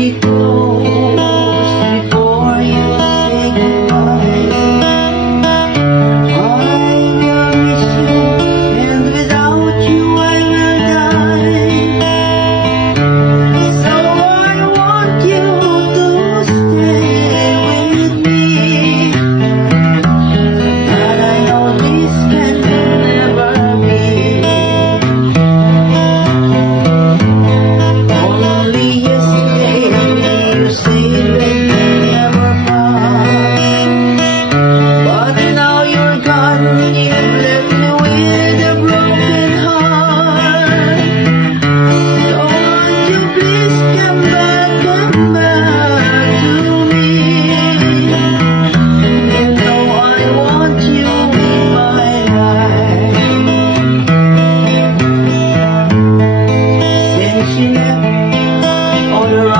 me close before you say goodbye. I will miss you, and without you I will die. So I want you to stay with me, but I know this can never be. Only yesterday you said that you never part, but now you're gone, you've left me with a broken heart. So won't you please come back to me? You know I want you in my life. Since you left, all around